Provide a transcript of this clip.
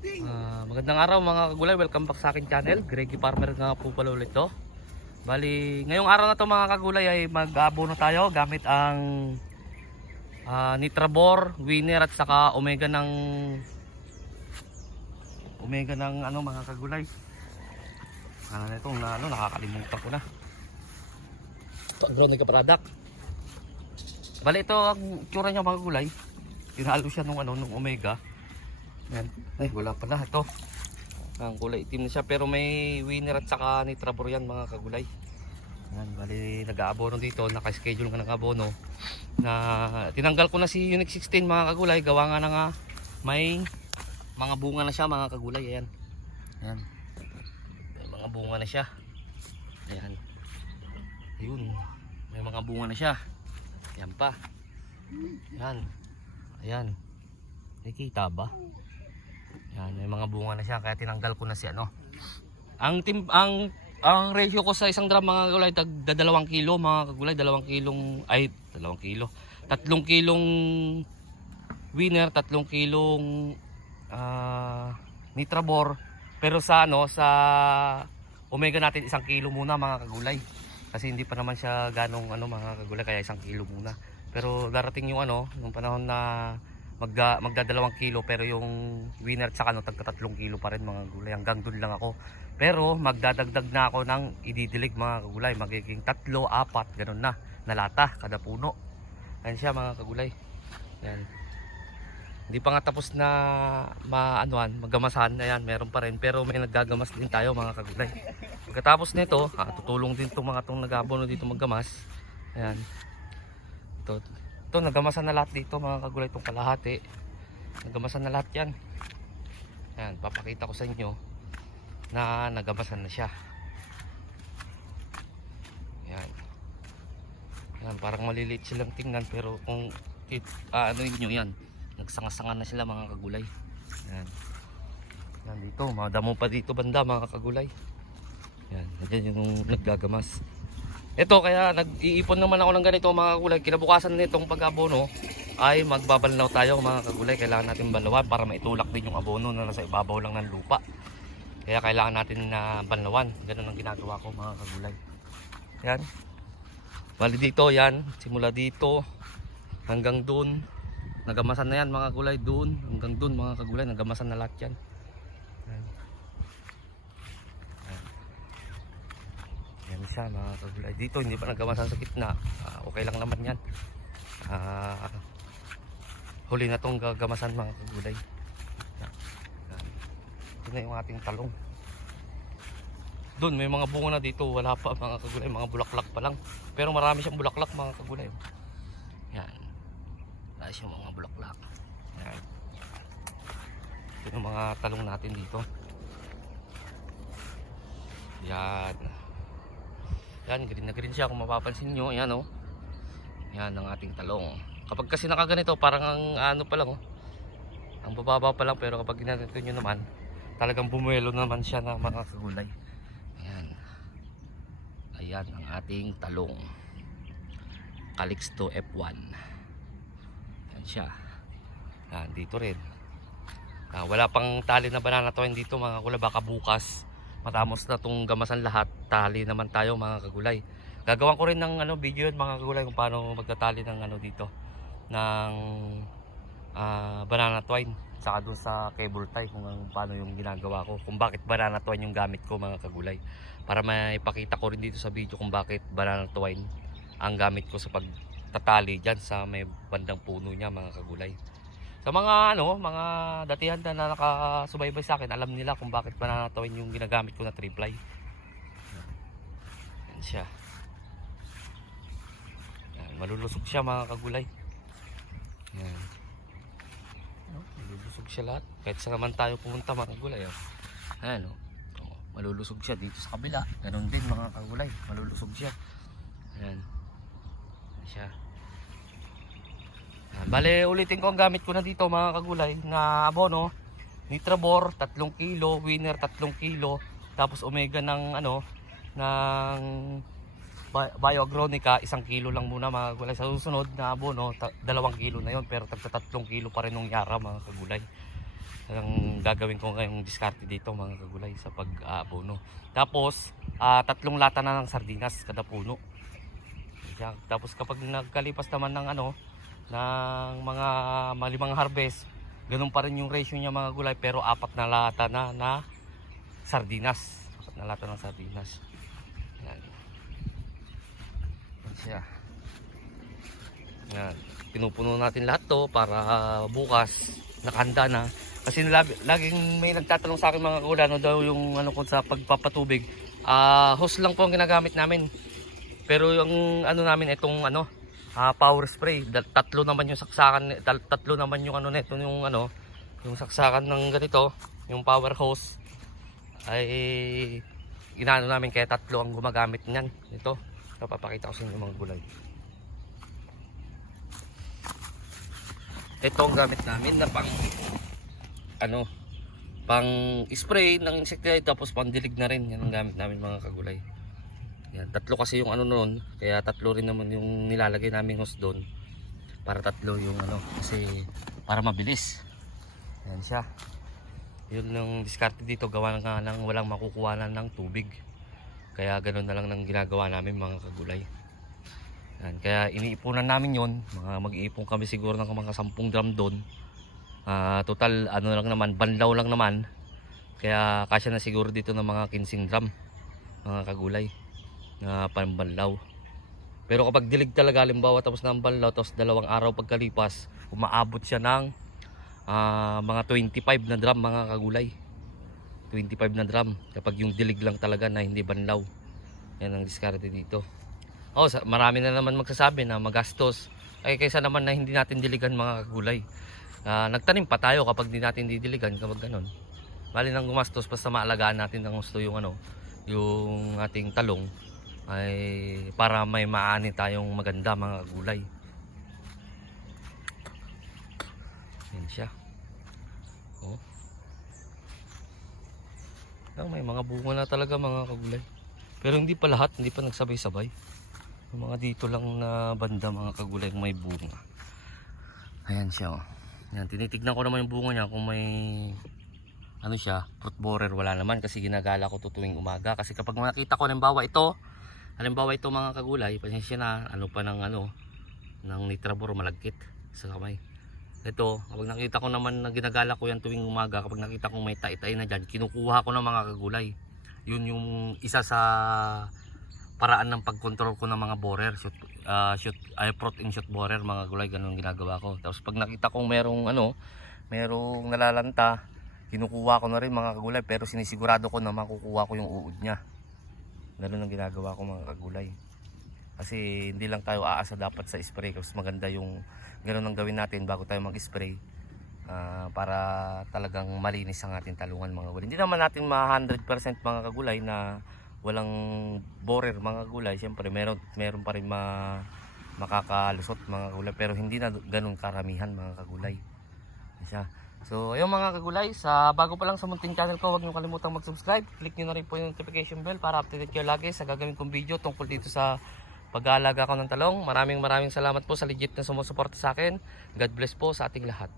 Ah, magandang araw mga kagulay, welcome back sa akin channel. Greggy Farmer nga po pala ulit to. Bali, ngayong araw na to mga kagulay ay mag-abono tayo gamit ang ah, Nitrabor, Winner at saka Omega ng Omega ng ano mga kagulay. Ano na itong ano, nakakalimutan ko na. Ito ang Gronica product. Bali ito ang tsura niya mga kagulay. Tinalo siya nung ano nung Omega. Yan. Ay, wala pala ito. Ang kulay itim na siya pero may winner at saka nitrabor yan mga kagulay. Yan, bali nag-aabono dito, naka-schedule nga ng abono na tinanggal ko na si Unix 16 mga kagulay, gawa nga na nga may mga bunga na siya mga kagulay, ayan. Ayan. May mga bunga na siya. Ayan. Ayun. May mga bunga na siya. Ayan pa. Ayan. Ayan. Nakikita ba? Yan, may mga bunga na siya kaya tinanggal ko na si ano. Ang tim ang ang ratio ko sa isang drum mga kagulay tag da- dalawang kilo mga kagulay, dalawang kilong ay dalawang kilo. Tatlong kilong winner, tatlong kilong ah nitrabor. Pero sa ano sa omega natin isang kilo muna mga kagulay. Kasi hindi pa naman siya ganong ano mga kagulay kaya isang kilo muna. Pero darating yung ano, yung panahon na magda, magdadalawang kilo pero yung winner at saka no, tagka tatlong kilo pa rin mga gulay. Hanggang dun lang ako. Pero magdadagdag na ako ng ididilig mga kagulay. Magiging tatlo, apat, ganun na nalata kada puno. Yan siya mga kagulay. Yan hindi pa nga tapos na maanuan, magamasan ayan, meron pa rin. Pero may naggagamas din tayo mga kagulay. Pagkatapos nito, ah, tutulong din itong mga itong nagabono dito maggamas. Ayan. Ito, ito, nagamasan na lahat dito mga kagulay itong kalahati. Nagamasan na lahat yan. Yan, papakita ko sa inyo na nagamasan na siya. Yan. Yan, parang maliliit silang tingnan pero kung it, ah, ano nyo yan, nagsangasangan na sila mga kagulay. Yan. Yan dito, madamo pa dito banda mga kagulay. Yan, yan yung naggagamas. Ito kaya nag-iipon naman ako ng ganito mga kagulay. Kinabukasan nitong pag-abono ay magbabalnaw tayo mga kagulay. Kailangan natin balawan para maitulak din yung abono na nasa ibabaw lang ng lupa. Kaya kailangan natin na banlawan. Ganun ang ginagawa ko mga kagulay. Yan. Bali dito yan. Simula dito hanggang dun. Nagamasan na yan mga kagulay. Dun hanggang dun mga kagulay. Nagamasan na lahat. Yan. Yan siya mga kagulay. Dito hindi pa nagamasan sa gitna. Ah, okay lang naman yan. Ah, huli na tong gagamasan mga. Yan. Yan. Ito na yung ating talong. Doon may mga bunga na dito. Wala pa mga kagulay. Mga bulaklak pa lang. Pero marami siyang bulaklak mga kagulay. Yan. Wala siyang mga bulaklak. Yan. Ito yung mga talong natin dito. Yan. Yan, green na green siya kung mapapansin nyo. Yan oh. Yan ang ating talong. Kapag kasi nakaganito, parang ang ano pa lang oh. Ang bababa pa lang pero kapag ginanito nyo naman, talagang bumuelo naman siya na mga kagulay. Ayan. Ayan ang ating talong. Calixto F1. Yan siya. Yan, dito rin. Ah, wala pang tali na banana to dito mga kagulay. Baka bukas matamos na tong gamasan lahat tali naman tayo mga kagulay. Gagawan ko rin ng ano video yun mga kagulay kung paano magtatali ng ano dito. Ng ah, banana twine saka dun sa cable tie kung paano yung ginagawa ko kung bakit banana twine yung gamit ko mga kagulay. Para maipakita ko rin dito sa video kung bakit banana twine ang gamit ko sa pagtatali dyan sa may bandang puno niya mga kagulay sa mga ano, mga datihan na nakasubaybay sa akin, alam nila kung bakit banana twine yung ginagamit ko na triply. Yan siya. Yan, malulusog siya mga kagulay. Yan. Malulusog siya lahat. Kahit sa naman tayo pumunta mga kagulay. Oh. Ayan oh. Oh, malulusog siya dito sa kabila. Ganon din mga kagulay. Malulusog siya. Ayan. Yan siya. Bale, ulitin ko ang gamit ko na dito mga kagulay na abono. Nitrabor, 3 kilo, winner 3 kilo, tapos omega ng ano, ng Bi- Bioagronica, 1 kilo lang muna mga kagulay. Sa susunod na abono, 2 kilo na yon pero tagsa 3 kilo pa rin ng yara mga kagulay. ang gagawin ko ngayong diskarte dito mga kagulay sa pag-aabono. Tapos, ah, tatlong lata na ng sardinas kada puno. Tapos kapag nagkalipas naman ng ano, ng mga malimang harvest, ganun pa rin yung ratio niya mga gulay pero apat na lata na na sardinas. Apat na lata ng sardinas. Yan. Yan siya. Yan. Pinupuno natin lahat to para bukas nakahanda na. Kasi lagi, laging may nagtatanong sa akin mga kula ano daw yung ano ko sa pagpapatubig. Ah, hose lang po ang ginagamit namin. Pero yung ano namin itong ano, ah, power spray, tatlo naman yung saksakan, tatlo naman yung ano nito, yung ano, yung saksakan ng ganito, yung power hose ay inaano namin kaya tatlo ang gumagamit niyan. Ito, papapakita ko sa inyo mga gulay. Ito ang gamit namin na pang ano, pang spray ng insecticide tapos pang dilig na rin. Yan ang gamit namin mga kagulay. Yan, tatlo kasi yung ano noon, kaya tatlo rin naman yung nilalagay namin hose doon. Para tatlo yung ano, kasi para mabilis. Yan siya. Yun yung diskarte dito, gawa nga lang walang makukuhanan ng tubig. Kaya ganun na lang nang ginagawa namin mga kagulay. Yan, kaya iniipunan namin yon mga mag-iipon kami siguro ng mga 10 drum doon. Ah, total ano lang naman, banlaw lang naman. Kaya kasya na siguro dito ng mga 15 drum mga kagulay na pambanlaw. Pero kapag dilig talaga, halimbawa tapos na ang banlaw, tapos dalawang araw pagkalipas, umaabot siya ng ah, mga 25 na drum mga kagulay. 25 na drum kapag yung dilig lang talaga na hindi banlaw. Yan ang diskarte dito. Oh, marami na naman magsasabi na magastos. Ay kaysa naman na hindi natin diligan mga kagulay. Ah, nagtanim pa tayo kapag di natin didiligan kapag ganun. Bali nang gumastos basta maalagaan natin ng gusto yung ano, yung ating talong ay para may maani tayong maganda mga gulay. Yan siya. Oh. Ah, may mga bunga na talaga mga kagulay. Pero hindi pa lahat, hindi pa nagsabay-sabay. Mga dito lang na banda mga kagulay may bunga. Ayan siya oh. Yan, tinitignan ko naman yung bunga niya kung may ano siya, fruit borer wala naman kasi ginagala ko to tuwing umaga kasi kapag nakita ko halimbawa ito, halimbawa ito mga kagulay, pasensya na, ano pa ng ano, ng nitrabor malagkit sa kamay. Ito, kapag nakita ko naman na ginagala ko yan tuwing umaga, kapag nakita kong may tay-tay na dyan, kinukuha ko ng mga kagulay. Yun yung isa sa paraan ng pagkontrol ko ng mga borer, shoot, ah, shoot, ay prot in shoot borer, mga gulay, ganun ginagawa ko. Tapos pag nakita kong merong ano, merong nalalanta, kinukuha ko na rin mga kagulay, pero sinisigurado ko na makukuha ko yung uod niya. Ganun ang ginagawa ko mga kagulay. Kasi hindi lang tayo aasa dapat sa spray kasi maganda yung ganun ang gawin natin bago tayo mag-spray ah, para talagang malinis ang ating talungan mga kagulay. Hindi naman natin ma 100% mga kagulay na walang borer mga gulay. Siyempre meron, meron pa rin ma, makakalusot mga kagulay pero hindi na ganun karamihan mga kagulay. Siya. So, ayun mga kagulay, sa bago pa lang sa munting channel ko, huwag niyo kalimutang mag-subscribe. Click niyo na rin po yung notification bell para updated kayo lagi sa gagawin kong video tungkol dito sa pag-aalaga ko ng talong. Maraming maraming salamat po sa legit na sumusuporta sa akin. God bless po sa ating lahat.